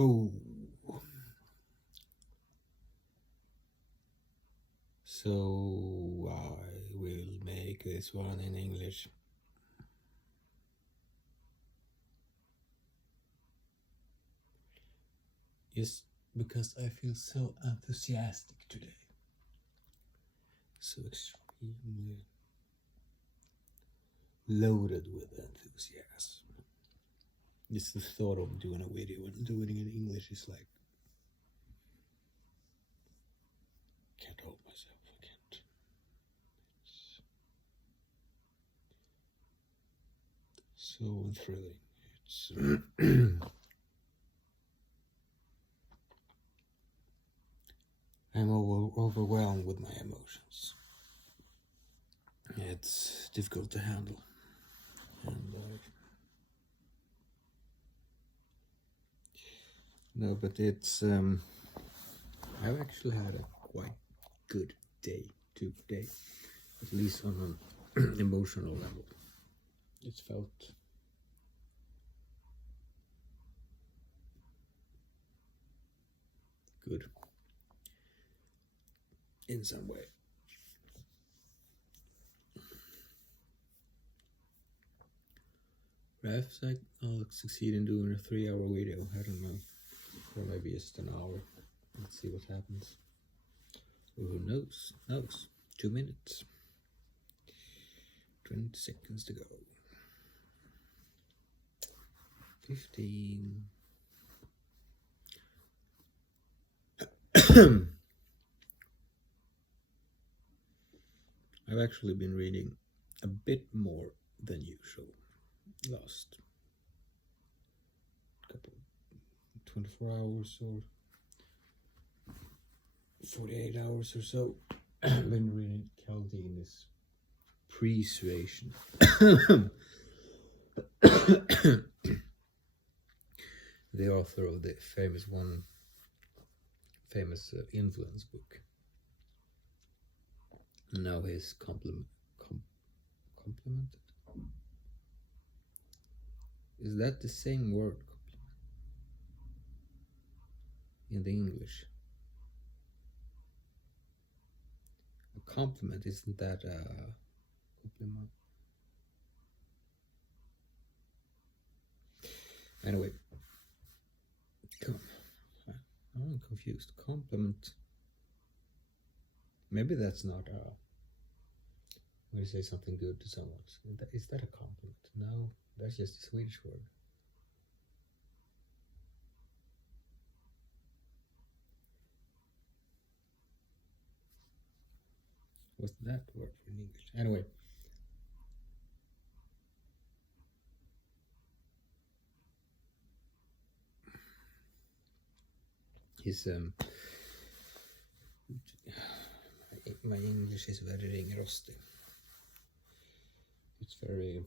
Oh, so I will make this one in English. Just because I feel so enthusiastic today. So extremely loaded with enthusiasm. Just the thought of doing a video and doing it in English is like, can't hold myself. I can't. It's so thrilling. It's I'm overwhelmed with my emotions. It's difficult to handle, and no, but it's I've actually had a quite good day today, at least on an emotional level. It's felt good in some way. Perhaps I'll succeed in doing a 3-hour video. I don't know, or maybe just an hour. Let's see what happens. Who knows? 2 minutes. 20 seconds to go. 15. I've actually been reading a bit more than usual. Last couple 24 hours or 48 hours or so. I've been reading Cialdini's Persuasion. The author of the famous influence book. Now his complemented. Is that the same word? In the English? A compliment, isn't that a compliment? Anyway, I'm confused. Compliment. Maybe that's not a. When you say something good to someone, is that a compliment? No, that's just a Swedish word. What's that word in English? Anyway. His my English is very ringrostig. It's very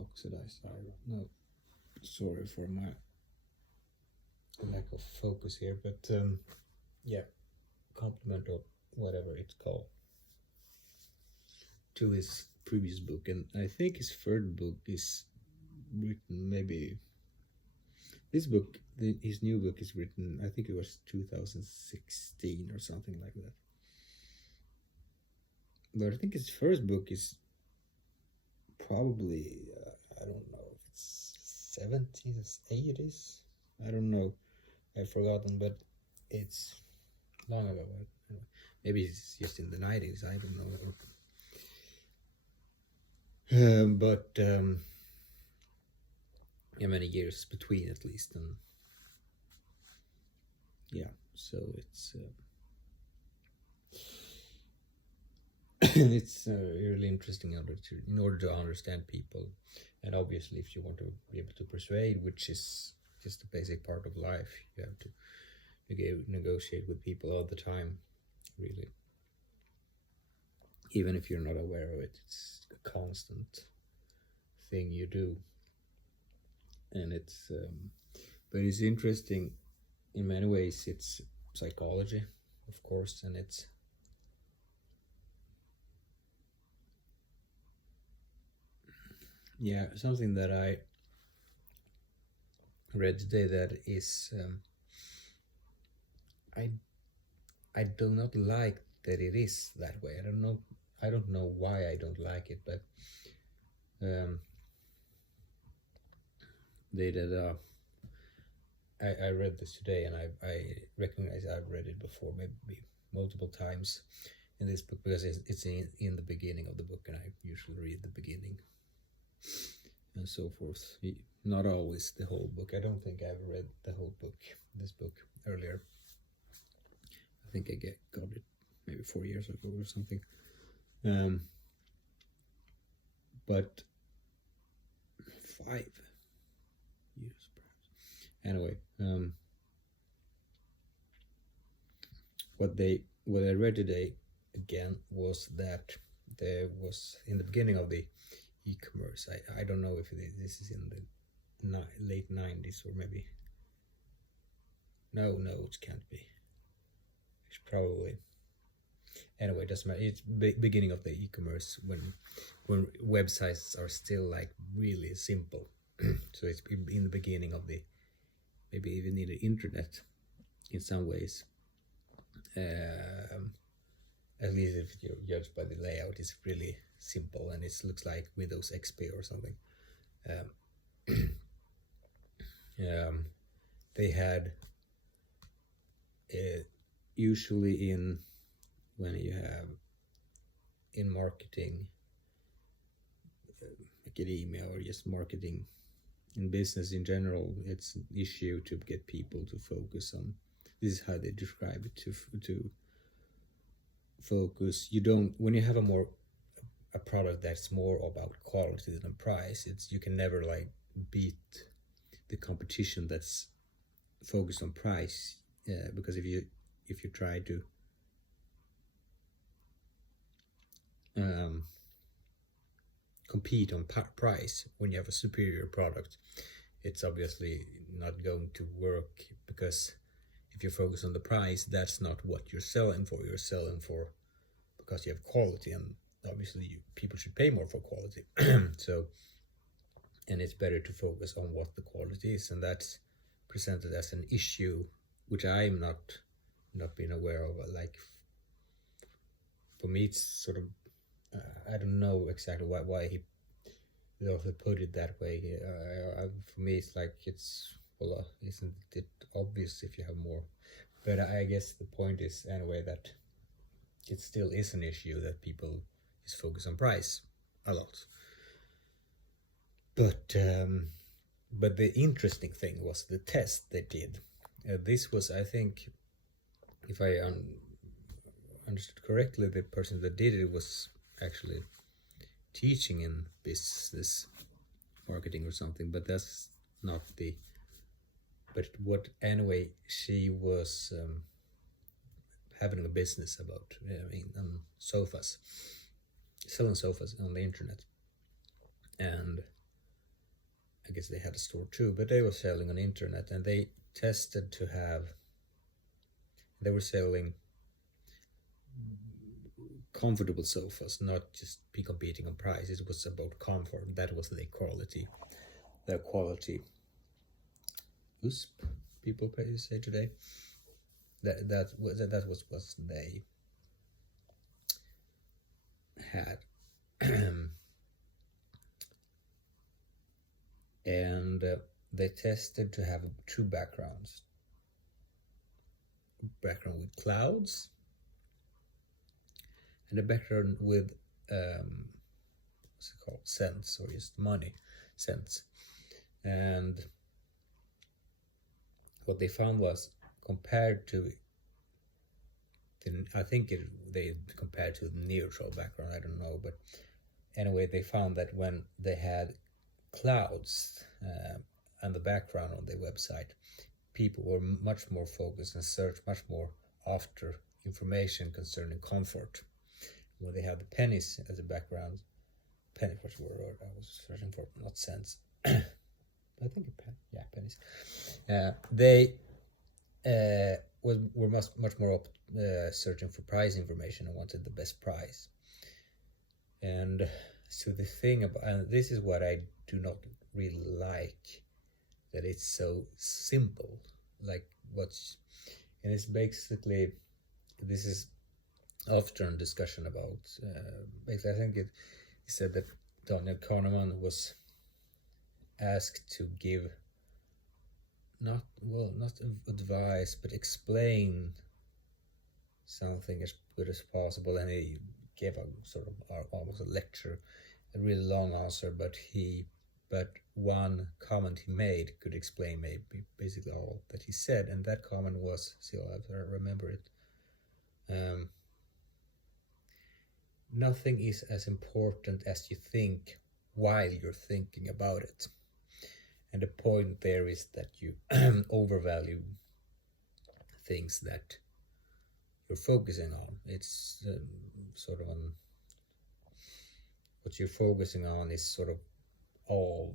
oxidized iron. No, sorry for my lack of focus here, but yeah, compliment or whatever it's called to his previous book, and I think his third book is written maybe. This book, his new book is written, I think it was 2016 or something like that. But I think his first book is probably, I don't know if it's 70s, 80s. I don't know. I've forgotten, but it's long ago. Maybe it's just in the 90s. I don't know. But many years between at least, and yeah, so it's it's really interesting in order to understand people, and obviously if you want to be able to persuade, which is just a basic part of life, you have to negotiate with people all the time, really, even if you're not aware of it. It's a constant thing you do. And it's but it's interesting in many ways. It's psychology, of course, and it's something that I read today that is I do not like that it is that way. I don't know why I don't like it, but they did I read this today, and I recognize I've read it before, maybe multiple times in this book, because it's in the beginning of the book, and I usually read the beginning and so forth. Not always the whole book. I don't think I've read the whole book, this book, earlier. I think I got it maybe 4 years ago or something. But 5 years perhaps. Anyway, what I read today again was that there was, in the beginning of the e-commerce, I don't know if this is in the late 90s or maybe, no, it can't be. It's probably, anyway, it doesn't matter. It's beginning of the e-commerce, when websites are still like really simple. So it's in the beginning of the, maybe even in the internet in some ways. At least if you judge by the layout, it's really simple, and it looks like Windows XP or something. They had usually when you have in marketing, like an email or just marketing in business in general, it's an issue to get people to focus on. This is how they describe it, to focus. You don't, when you have a product that's more about quality than price, you can never like beat the competition that's focused on price, because if you try to compete on price when you have a superior product, it's obviously not going to work, because if you focus on the price, that's not what you're selling for. You're selling for because you have quality, and obviously people should pay more for quality. So, and it's better to focus on what the quality is, and that's presented as an issue, which I'm not being aware of. Like, for me, it's sort of, I don't know exactly why the author put it that way. For me, it's like, well, isn't it obvious if you have more? But I guess the point is anyway that it still is an issue that people is focused on price a lot. But the interesting thing was the test they did. This was, I think, if I understood correctly, the person that did it was actually teaching in business marketing or something, but that's not the. But what anyway, she was having a business about sofas, selling sofas on the internet, and I guess they had a store too, but they were selling on the internet, and they tested to have. They were selling comfortable sofas, not just be competing on price. It was about comfort. That was the quality. The quality. USP, people say today. That was what they had. And they tested to have 2 backgrounds. Background with clouds, and a background with what's it called, cents, or just money, cents. And what they found was, compared to they compared to the neutral background, I don't know, but anyway, they found that when they had clouds and the background on their website, people were much more focused and searched much more after information concerning comfort. When they had the pennies as a background, penny was the word I was searching for, not cents. I think pennies. They were much more searching for price information and wanted the best price. And so the thing about, and this is what I do not really like that it's so simple, like and it's basically, this is often discussion about, basically I think it said that Daniel Kahneman was asked to give not advice, but explain something as good as possible, and he gave a sort of almost a lecture, a really long answer, but one comment he made could explain maybe basically all that he said, and that comment was, see, I remember it, nothing is as important as you think while you're thinking about it. And the point there is that you overvalue things that you're focusing on. It's sort of what you're focusing on is sort of all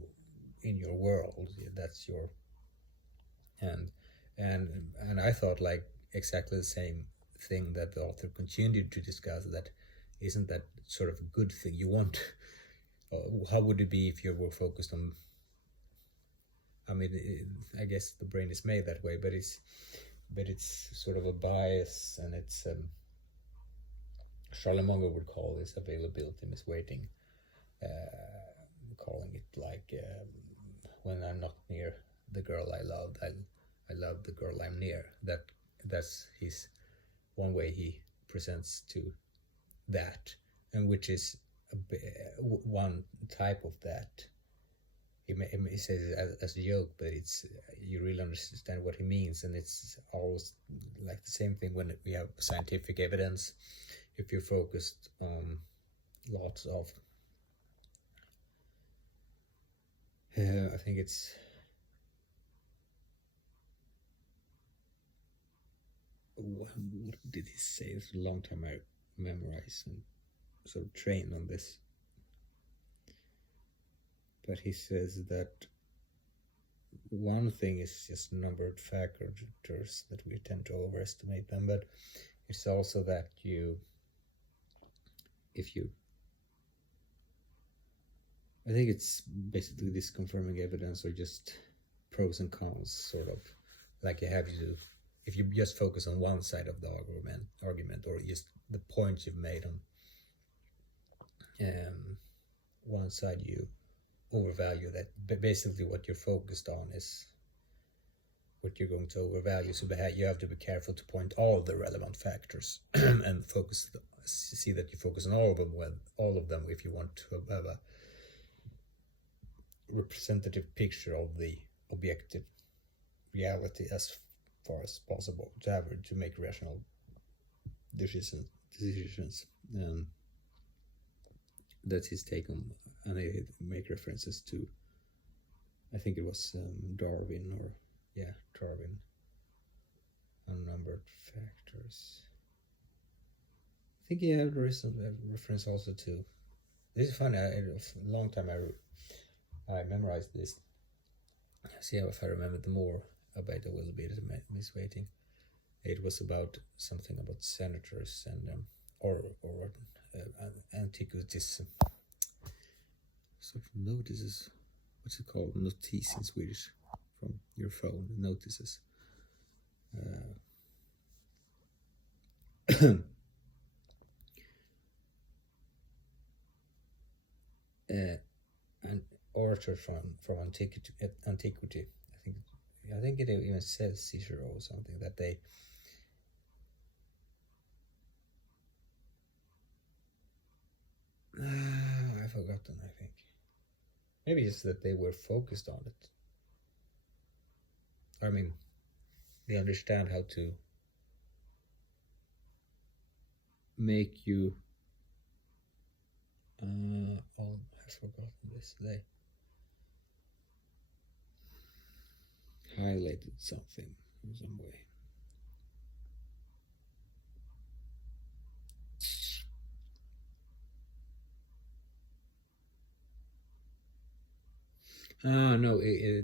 in your world. That's your, and I thought like exactly the same thing that the author continued to discuss, that isn't that sort of a good thing you want. How would it be if you were focused on, I mean, I guess the brain is made that way, but it's sort of a bias, and it's Charlie Munger would call this availability misweighting, calling it like when I'm not near the girl I love, I love the girl I'm near. That's his one way he presents to that, and which is one type of that. He says it as a joke, but it's, you really understand what he means, and it's always like the same thing when we have scientific evidence. If you're focused on lots of, I think it's what did he say? It's a long time I memorized and sort of trained on this. But he says that one thing is just number of factors that we tend to overestimate them, but it's also that I think it's basically this confirming evidence, or just pros and cons, sort of like you have to do. If you just focus on one side of the argument, or just the point you've made on one side, you overvalue that. But basically what you're focused on is what you're going to overvalue. So you have to be careful to point all the relevant factors and see that you focus on all of them if you want to have a representative picture of the objective reality as far as possible, to make rational decisions. That's his take on, and they make references to, I think it was Darwin, unnumbered factors. I think he had a reference also to, this is funny, a long time I memorized this. See if I remember more about a little bit of misweighting. It was about something about senators and or antiquities, sort of notices. What's it called? Notice in Swedish, from your phone. Notices. An orator from antiquity. I think it even says Cicero or something, that they I've forgotten, I think. Maybe it's that they were focused on it. I mean, they understand how to make you I've forgotten this. They highlighted something in some way. No, I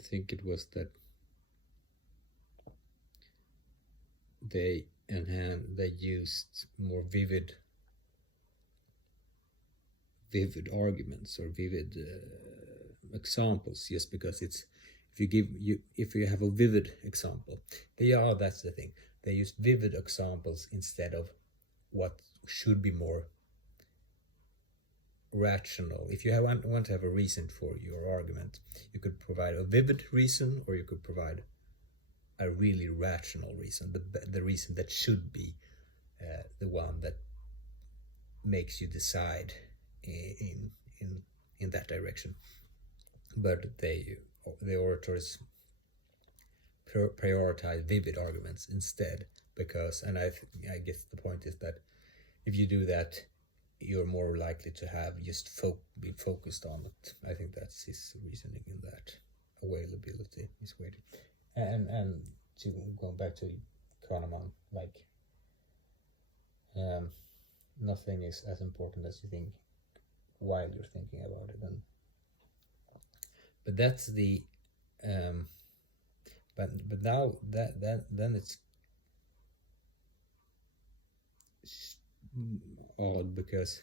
think it was that they used more vivid arguments, or vivid examples just because it's, if you have a vivid example, that's the thing. They use vivid examples instead of what should be more rational. If you want to have a reason for your argument, you could provide a vivid reason, or you could provide a really rational reason, the reason that should be the one that makes you decide in that direction. But the orators prioritize vivid arguments instead, because, and I guess the point is that if you do that, you're more likely to have just be focused on it. I think that's his reasoning in that. Availability is weighted. And to go back to Kahneman, like nothing is as important as you think while you're thinking about it. But that's the but now then it's odd, because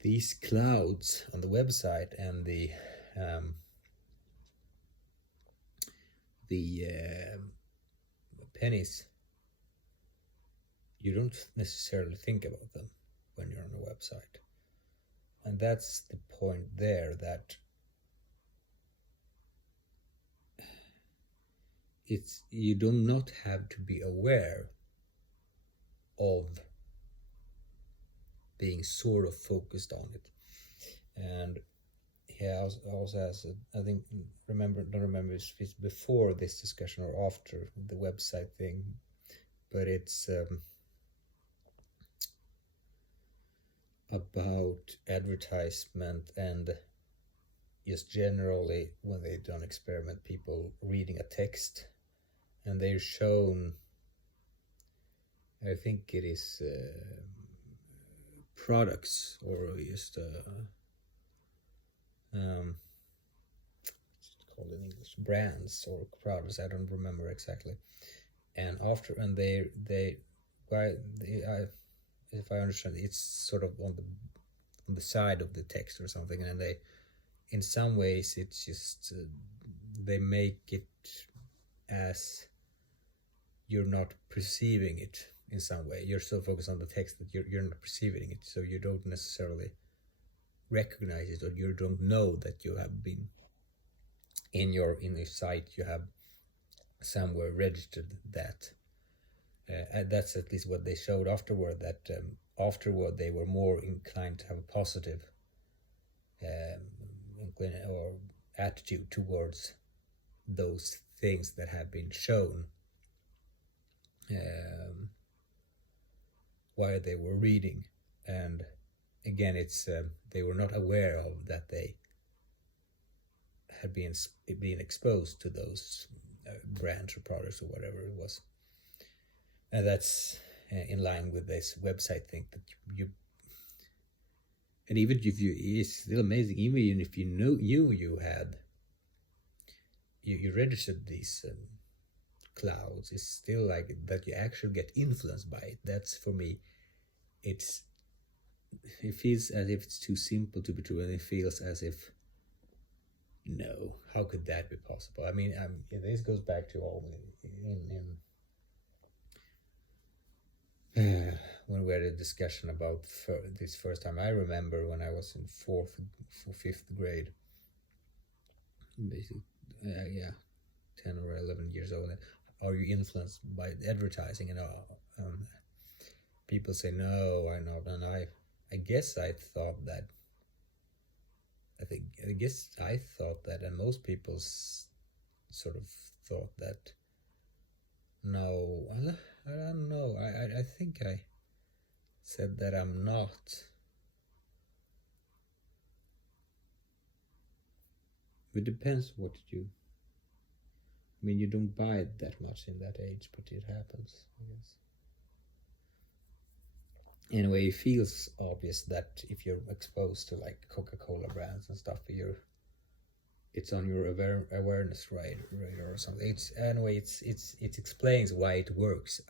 these clouds on the website and the pennies, you don't necessarily think about them when you're on a website. And that's the point there, that you do not have to be aware of being sort of focused on it. And he also has, I think, don't remember if it's before this discussion or after the website thing, but it's about advertisement and just generally when they've done experiment, people reading a text, and they're shown, I think it is products, or just what's it called in English, brands or products, I don't remember exactly. And if I understand, it's sort of on the side of the text or something, and they, in some ways, it's just they make it as you're not perceiving it. In some way, you're so focused on the text that you're not perceiving it, so you don't necessarily recognize it, or you don't know that you have been in your site, you have somewhere registered that. And that's at least what they showed afterward, that afterward they were more inclined to have a positive or attitude towards those things that have been shown while they were reading. And again, it's they were not aware of that they had been exposed to those brands or products or whatever it was. And that's in line with this website thing, that you, and even if it's still amazing, even if you had you registered these clouds, it's still like that you actually get influenced by it. That's, for me, it feels as if it's too simple to be true, and it feels as if, no, how could that be possible? I mean, this goes back to all when we had a discussion about this first time. I remember when I was in fifth grade, basically, 10 or 11 years old. Are you influenced by advertising? People say no, I'm not, and I guess I thought that. I guess I thought that, and most people sort of thought that. No, I don't know. I think I said that I'm not. It depends what you. I mean, you don't buy it that much in that age, but it happens, I guess. Anyway, it feels obvious that if you're exposed to like Coca-Cola brands and stuff, it's on your awareness radar or something. It explains why it works.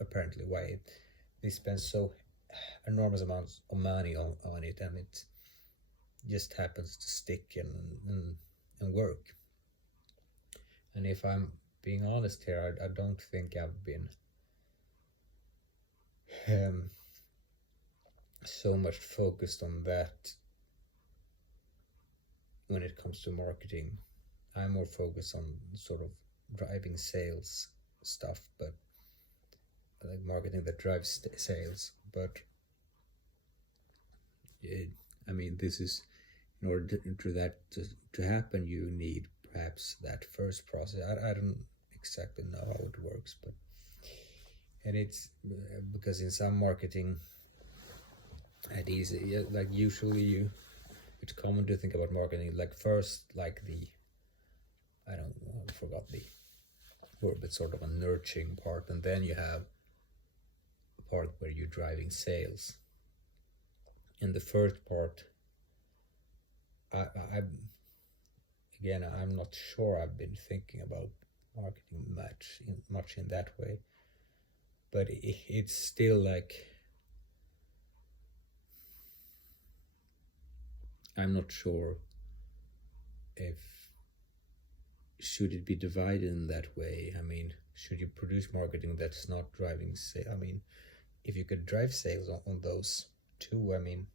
Apparently, why they spend so enormous amounts of money on it, and just happens to stick and work. And if I'm being honest here, I don't think I've been so much focused on that when it comes to marketing. I'm more focused on sort of driving sales stuff, but like marketing that drives sales. But I mean, this is, in order to that to happen, you need perhaps that first process. I don't exactly know how it works, but and it's because in some marketing ideas, like usually it's common to think about marketing like first, like the, I don't know, I forgot the word, but sort of a nurturing part, and then you have a part where you're driving sales. In the first part, I'm not sure I've been thinking about marketing much in that way, but it's still like, I'm not sure if should it be divided in that way. I mean, should you produce marketing that's not driving sales? I mean, if you could drive sales on those two, I mean,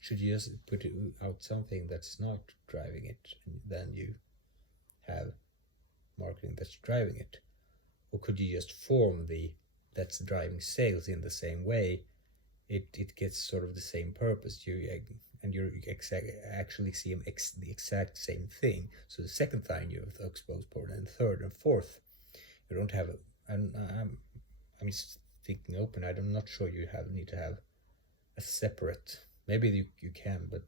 should you just put out something that's not driving it, and then you have marketing that's driving it? Or could you just form the that's driving sales in the same way? It gets sort of the same purpose. You actually see the exact same thing. So the second time you have the exposed part, and third and fourth, you don't have I'm just thinking open. I'm not sure you need to have a separate. Maybe you can, but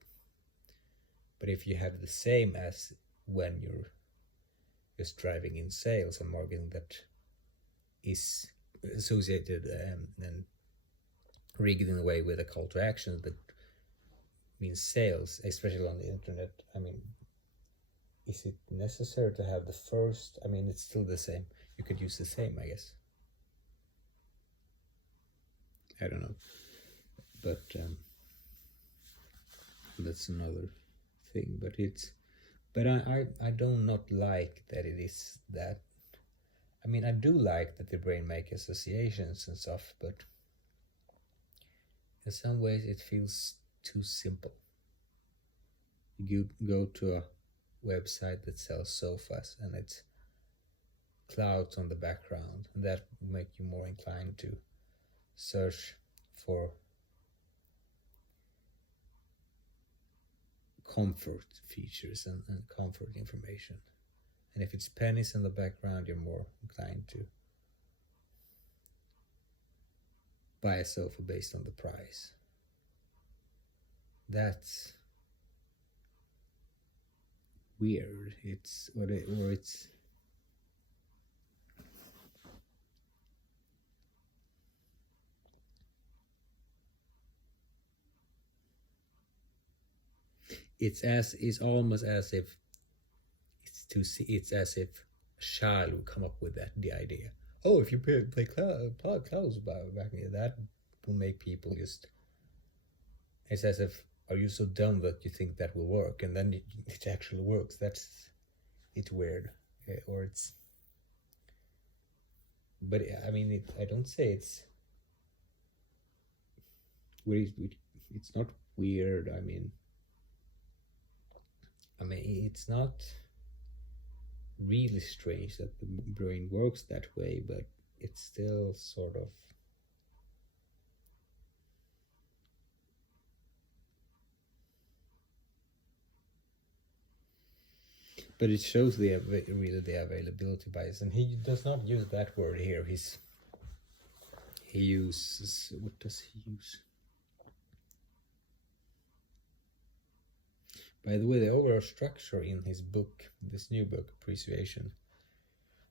if you have the same as when you're just driving in sales and marketing that is associated and rigged in a way with a call to action that means sales, especially on the internet. I mean, is it necessary to have the first? I mean, it's still the same. You could use the same, I guess. I don't know, but that's another thing. But I do not like that it is that. I mean, I do like that the brain makes associations and stuff, but in some ways it feels too simple. You go to a website that sells sofas and it's clouds on the background, and that will make you more inclined to search for comfort features and comfort information. And if it's pennies in the background, you're more inclined to buy a sofa based on the price. That's weird. It's it's almost as if it's as if a child would come up with the idea. Oh, if you play clothes back in that will make people just. It's as if, are you so dumb that you think that will work, and then it actually works? It's weird, or it's. But I mean, I don't say it's. It's not weird. I mean, it's not really strange that the brain works that way, but it's still sort of. But it shows the availability bias, and he does not use that word here. He uses, what does he use? By the way, the overall structure in his book, this new book, Persuasion,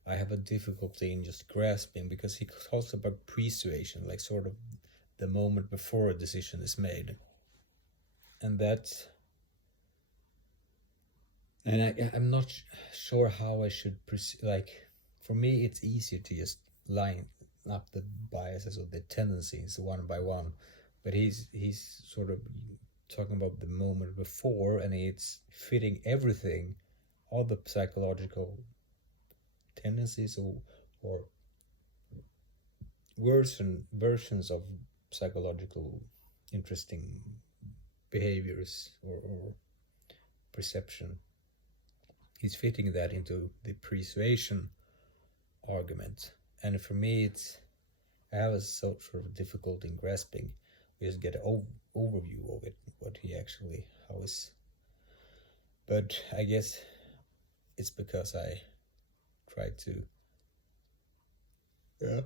I have a difficulty in just grasping, because he talks about persuasion, like sort of the moment before a decision is made. And that's. And I'm not sure how I should like. For me, it's easier to just line up the biases or the tendencies one by one, but he's sort of talking about the moment before, and it's fitting everything, all the psychological tendencies or versions of psychological interesting behaviors or perception. He's fitting that into the persuasion argument, and for me, I have a sort of difficulty in grasping. We just get an overview of it, what he actually how is. But I guess it's because I try to. Yeah.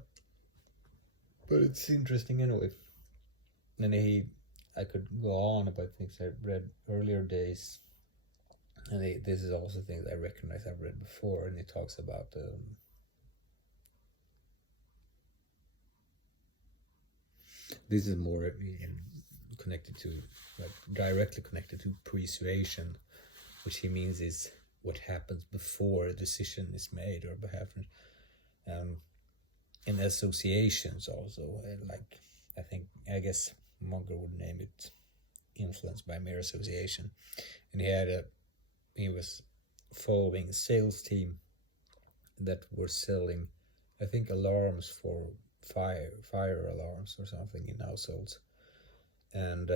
But it's interesting anyway. And I could go on about things I read earlier days, and this is also things I recognize I've read before, and he talks about this is more connected to, like, directly connected to persuasion, which he means is what happens before a decision is made or happens. In associations also, like I guess Munger would name it influence by mere association. And he was following a sales team that were selling, I think, alarms for fire alarms or something in households, and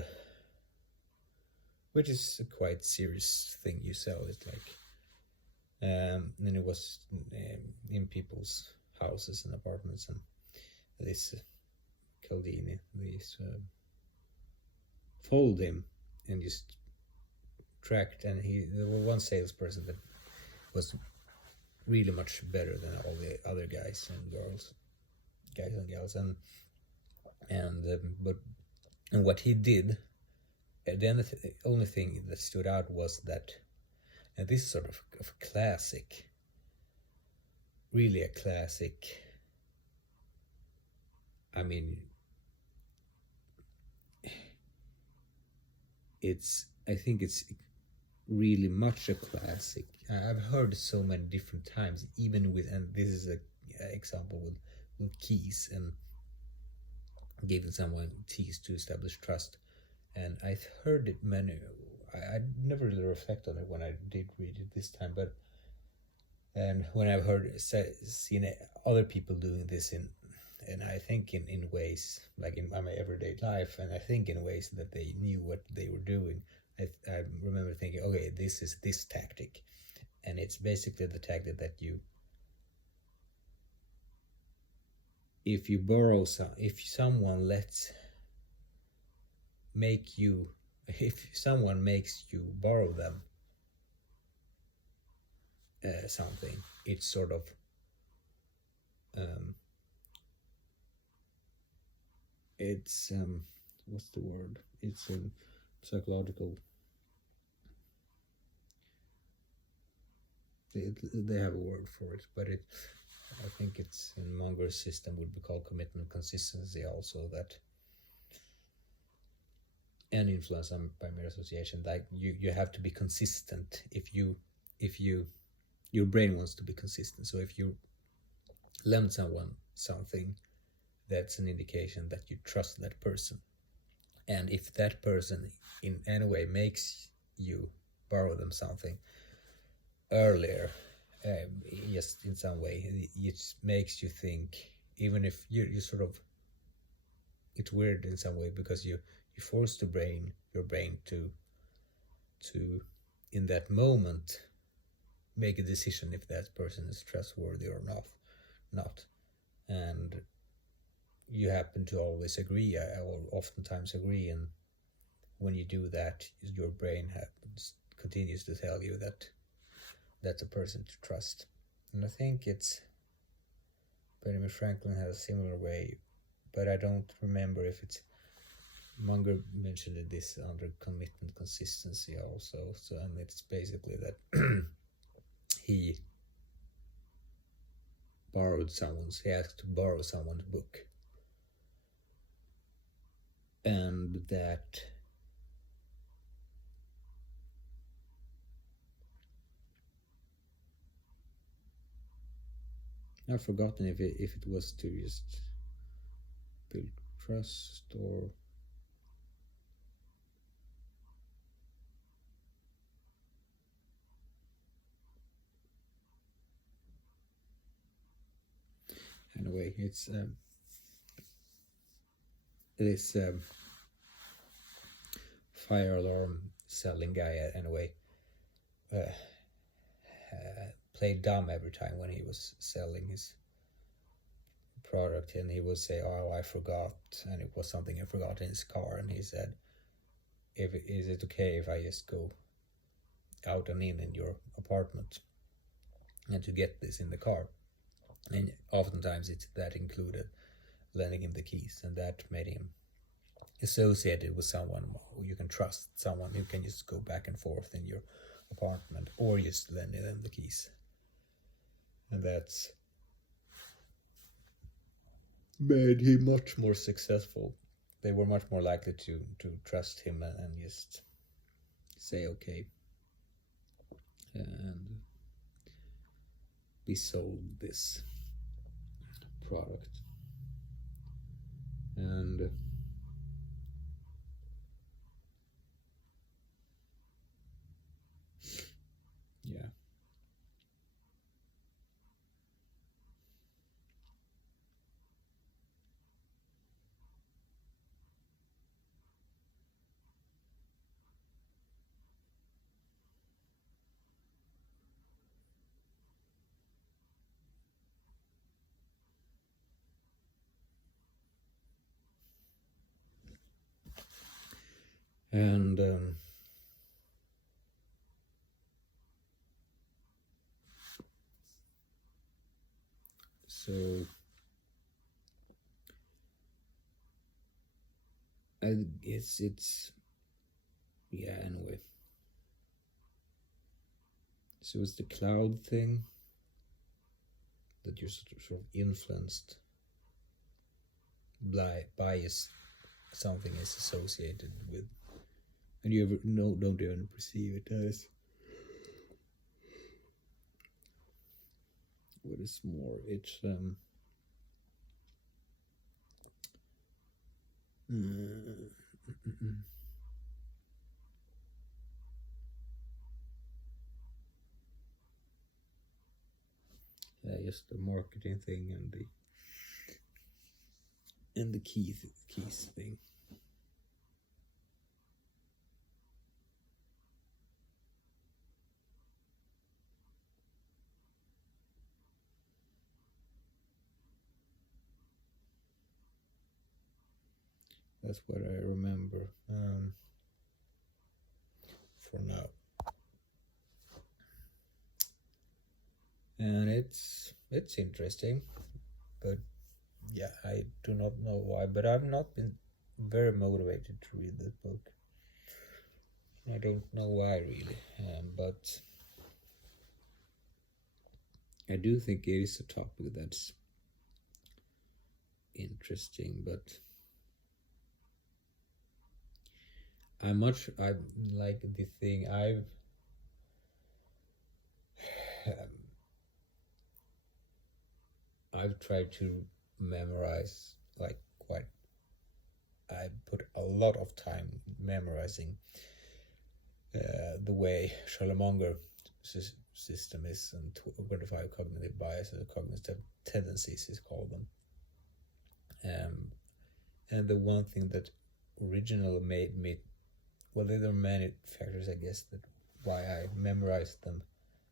which is a quite serious thing. You sell it, like, and it was in people's houses and apartments, and this Caldini, followed him and just tracked, and there was one salesperson that was really much better than all the other guys and girls, and what he did, the only thing that stood out was that, and this is sort of a classic, really a classic, I mean, I think it's really much a classic. I've heard it so many different times, even with, and this is an example with keys and giving someone keys to establish trust. And I've heard it many, I never really reflect on it when I did read it this time, but and when I've seen other people doing this and I think in ways like in my everyday life, and I think in ways that they knew what they were doing. I remember thinking, okay, this is this tactic, and it's basically the tactic that if someone makes you borrow them something, it's sort of it's what's the word? It's a psychological. They have a word for it, but I think it's in Munger's system would be called commitment consistency. Also, that and influence by mere association. Like you have to be consistent. If your brain wants to be consistent. So if you lend someone something, that's an indication that you trust that person. And if that person in any way makes you borrow them something earlier, just in some way, it makes you think, even if you sort of, it's weird in some way, because you force your brain to in that moment make a decision if that person is trustworthy or not, and you happen to always agree, or oftentimes agree, and when you do that, your brain continues to tell you that that's a person to trust. And I think it's Benjamin Franklin has a similar way, but I don't remember if it's Munger mentioned this under commitment consistency also. So, and it's basically that he asked to borrow someone's book, and that I've forgotten if it was to just build trust or Anyway, it's this fire alarm selling guy anyway played dumb every time when he was selling his product, and he would say, "Oh, I forgot," and it was something I forgot in his car, and he said, is it okay if I just go out and in your apartment and to get this in the car?" And oftentimes that included lending him the keys, and that made him associated with someone who you can trust, someone who can just go back and forth in your apartment, or just lend them the keys. And that's made him much more successful. They were much more likely to trust him and just say okay and be sold this product. And yeah. And so I guess it's yeah, anyway. So it's the cloud thing that you're sort of influenced by something is associated with, and you ever don't even perceive it as. What is more, it's just the marketing thing and the keys thing. That's what I remember for now. And it's interesting, but yeah, I do not know why, but I've not been very motivated to read this book. I don't know why really, but I do think it is a topic that's interesting, but I like the thing I've tried to memorize I put a lot of time memorizing the way Charlemagne system is, and 25 cognitive biases, cognitive tendencies is called them. And the one thing that originally made me, well, there are many factors, I guess, that why I memorized them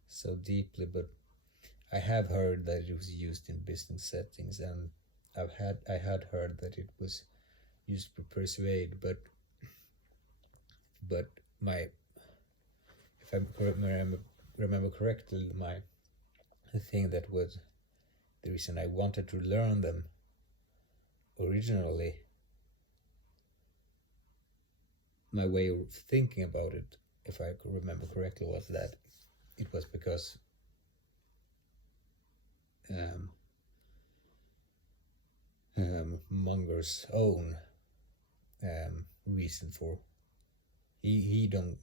so deeply, but I have heard that it was used in business settings, and I had heard that it was used to persuade, but if I remember correctly, the thing that was the reason I wanted to learn them originally, my way of thinking about it, if I could remember correctly, was that it was because Munger's own reason for he don't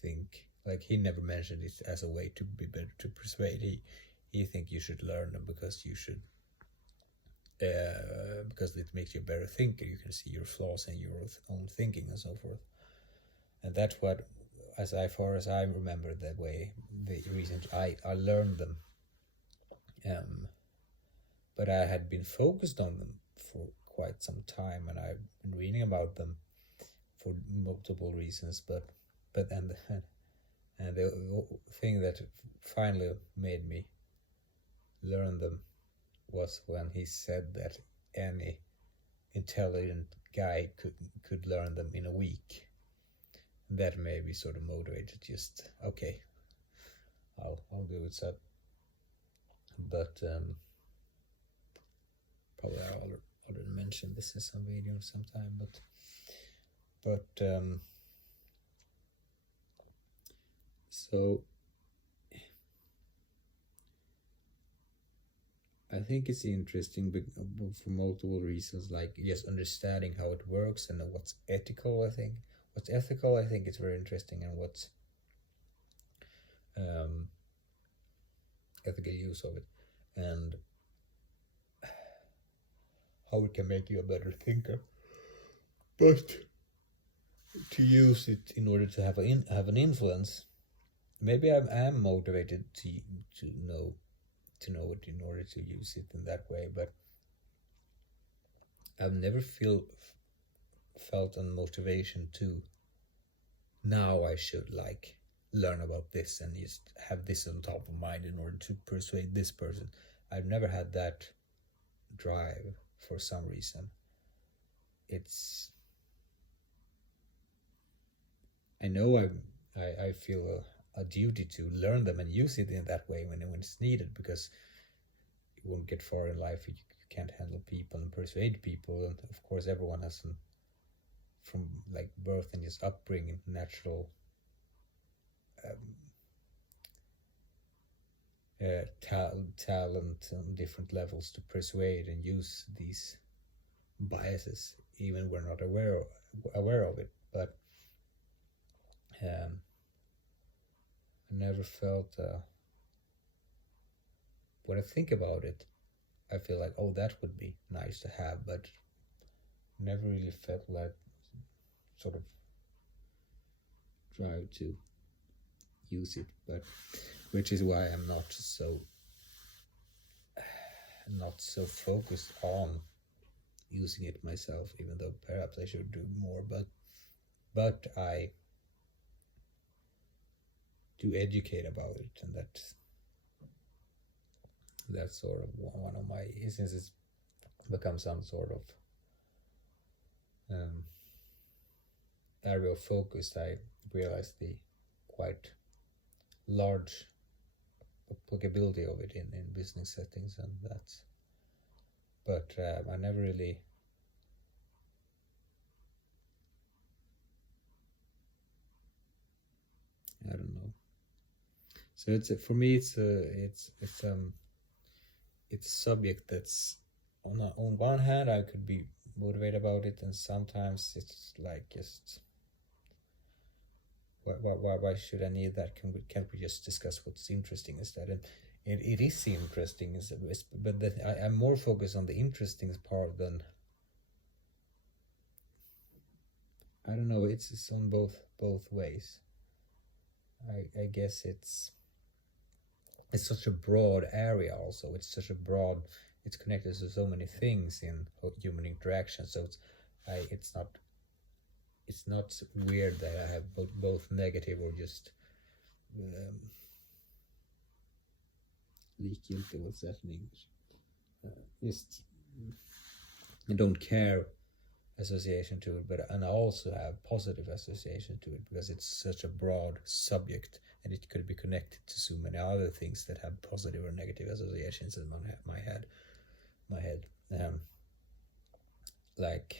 think, like, he never mentioned it as a way to be better to persuade. He think you should learn them because you should because it makes you a better thinker. You can see your flaws in your own thinking and so forth. And that's what, as far as I remember, the reason I learned them but I had been focused on them for quite some time, and I've been reading about them for multiple reasons. But and the thing that finally made me learn them was when he said that any intelligent guy could learn them in a week. That made me sort of motivated. Just okay, I'll do it. So, but probably I already mentioned this in some video sometime. But so I think it's interesting for multiple reasons, like just understanding how it works and what's ethical. I think what's ethical, I think it's very interesting, and what's ethical use of it, and how it can make you a better thinker. But to use it in order to have an influence, maybe I'm motivated to know it in order to use it in that way, but I've never felt a motivation to now I should like learn about this and just have this on top of mind in order to persuade this person. I've never had that drive for some reason. I know I feel a duty to learn them and use it in that way when it's needed, because you won't get far in life if you can't handle people and persuade people. And of course everyone has some, from like birth and just upbringing, natural talent on different levels to persuade and use these biases, even we're not aware of it. But I never felt when I think about it, I feel like, oh, that would be nice to have, but never really felt like sort of drive to use it. But which is why I'm not so focused on using it myself, even though perhaps I should do more. But I do educate about it, and that's sort of one of my, since it's become some sort of area of focus, I realized the quite large applicability of it in business settings, and that's, but I never really I don't know. So it's for me it's a subject that's on one hand I could be motivated about it, and sometimes it's like just why should I need that? Can't we just discuss what's interesting instead? And it is interesting, but I'm more focused on the interesting part than, I don't know. It's on both ways. I guess it's such a broad area. Also, it's connected to so many things in human interaction. So it's not weird that I have both negative or just likgiltig. What's that in English? Just I don't care association to it, and I also have positive association to it, because it's such a broad subject, and it could be connected to so many other things that have positive or negative associations in my head. Like,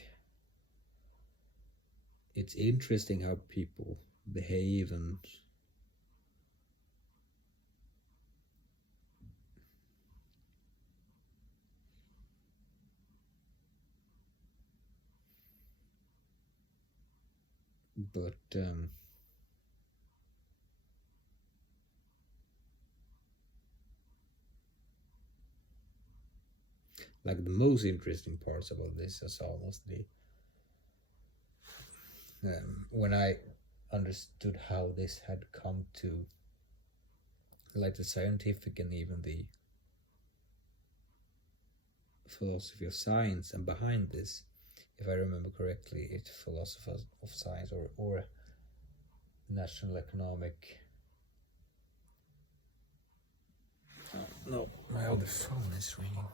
it's interesting how people behave, and but like the most interesting parts about this is almost the when I understood how this had come to, like, the scientific and even the philosophy of science, and behind this, if I remember correctly, it's philosophy of science or national economic. No, my other phone is ringing.